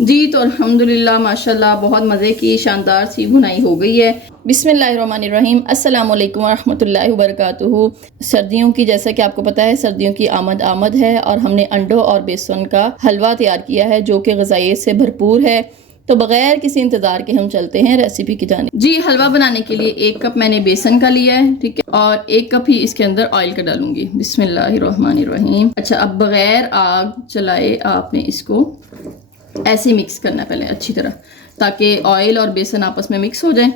जी तो अल्हम्दुलिल्लाह माशाल्लाह बहुत मज़े की शानदार सी भुनाई हो गई है। बिस्मिल्लाहिर्रहमानिर्रहीम, अस्सलाम वालेकुम वरहमतुल्लाहि वबरकातुहू। सर्दियों की, जैसा कि आपको पता है, सर्दियों की आमद है और हमने अंडों और बेसन का हलवा तैयार किया है जो कि ग़िज़ाइयत से भरपूर है। तो बग़ैर किसी इंतज़ार के हम चलते हैं रेसिपी की जानिब। जी, हलवा बनाने के लिए 1 कप मैंने बेसन का लिया है, ठीक है, और 1 कप ही इसके अंदर ऑयल का डालूंगी। बिस्मिल्लाहिर्रहमानिर्रहीम। अच्छा, अब बग़ैर आग जलाए आपने इसको ऐसे मिक्स करना है पहले अच्छी तरह, ताकि ऑयल और बेसन आपस में मिक्स हो जाए,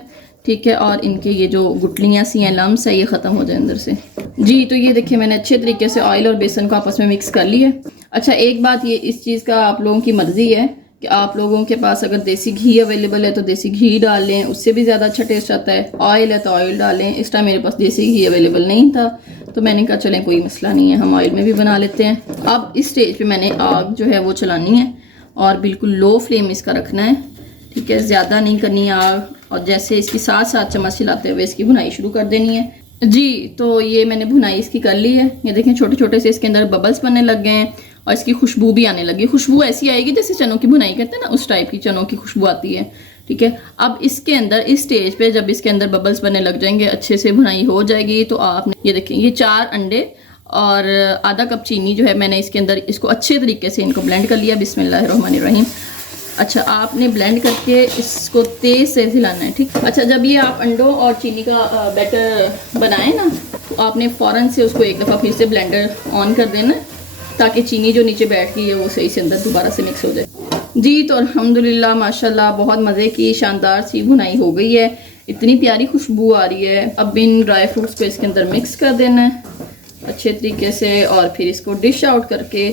ठीक है, और इनके ये जो गुटलियाँ सी हैं, लम्स है, ये ख़त्म हो जाए अंदर से। जी तो ये देखिए मैंने अच्छे तरीके से ऑयल और बेसन को आपस में मिक्स कर लिया। अच्छा, एक बात ये, इस चीज़ का आप लोगों की मर्ज़ी है कि आप लोगों के पास अगर देसी घी अवेलेबल है तो देसी घी डाल लें, उससे भी ज़्यादा अच्छा टेस्ट आता है। ऑयल है तो ऑयल डालें। इस टाइम मेरे पास देसी घी अवेलेबल नहीं था तो मैंने कहा चलें कोई मसला नहीं है, हम ऑयल में भी बना लेते हैं। अब इस स्टेज पे मैंने आग जो है वो चलानी है और बिल्कुल लो फ्लेम इसका रखना है, ठीक है, ज़्यादा नहीं करनी आग। और जैसे इसकी साथ साथ चम्मच हिलाते हुए इसकी भुनाई शुरू कर देनी है। जी तो ये मैंने भुनाई इसकी कर ली है। ये देखें छोटे छोटे से इसके अंदर बबल्स बनने लग गए हैं और इसकी खुशबू भी आने लगी। खुशबू ऐसी आएगी जैसे चनों की भुनाई करते हैं ना, उस टाइप की चनों की खुशबू आती है, ठीक है। अब इसके अंदर इस स्टेज पे जब इसके अंदर बबल्स बनने लग जाएंगे, अच्छे से भुनाई हो जाएगी, तो आपने ये देखें ये 4 अंडे और आधा कप चीनी जो है मैंने इसके अंदर इसको अच्छे तरीके से इनको ब्लेंड कर लिया। बिस्मिल्लाहिर्रहमानिर्रहीम। अच्छा, आपने ब्लेंड करके इसको तेज़ से हिलाना है, ठीक। अच्छा, जब ये आप अंडों और चीनी का बैटर बनाएं ना, तो आपने फ़ौरन से उसको एक दफ़ा फिर से ब्लेंडर ऑन कर देना ताकि चीनी जो नीचे बैठ गई है वो सही से अंदर दोबारा से मिक्स हो जाए। जी तो अल्हम्दुलिल्लाह माशाल्लाह बहुत मज़े की शानदार सी भुनाई हो गई है। इतनी प्यारी खुशबू आ रही है। अब इन ड्राई फ्रूट्स को इसके अंदर मिक्स कर देना है अच्छे तरीके से और फिर इसको डिश आउट करके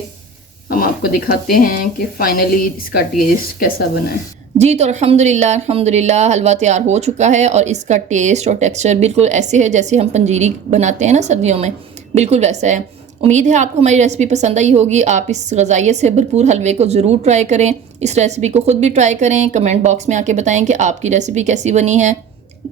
हम आपको दिखाते हैं कि फाइनली इसका टेस्ट कैसा बना है। जी तो अल्हम्दुलिल्लाह हलवा तैयार हो चुका है और इसका टेस्ट और टेक्सचर बिल्कुल ऐसे है जैसे हम पंजीरी बनाते हैं ना सर्दियों में, बिल्कुल वैसा है। उम्मीद है आपको हमारी रेसिपी पसंद आई होगी। आप इस ग़िज़ाइयत से भरपूर हलवे को ज़रूर ट्राई करें। इस रेसिपी को ख़ुद भी ट्राई करें। कमेंट बॉक्स में आके बताएं कि आपकी रेसिपी कैसी बनी है।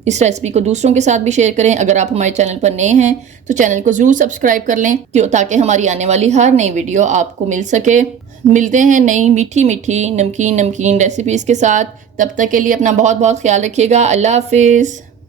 इस रेसिपी को दूसरों के साथ भी शेयर करें। अगर आप हमारे चैनल पर नए हैं तो चैनल को ज़रूर सब्सक्राइब कर लें ताकि हमारी आने वाली हर नई वीडियो आपको मिल सके। मिलते हैं नई मीठी मीठी नमकीन रेसिपीज़ के साथ। तब तक के लिए अपना बहुत बहुत ख्याल रखिएगा। अल्लाह हाफिज़।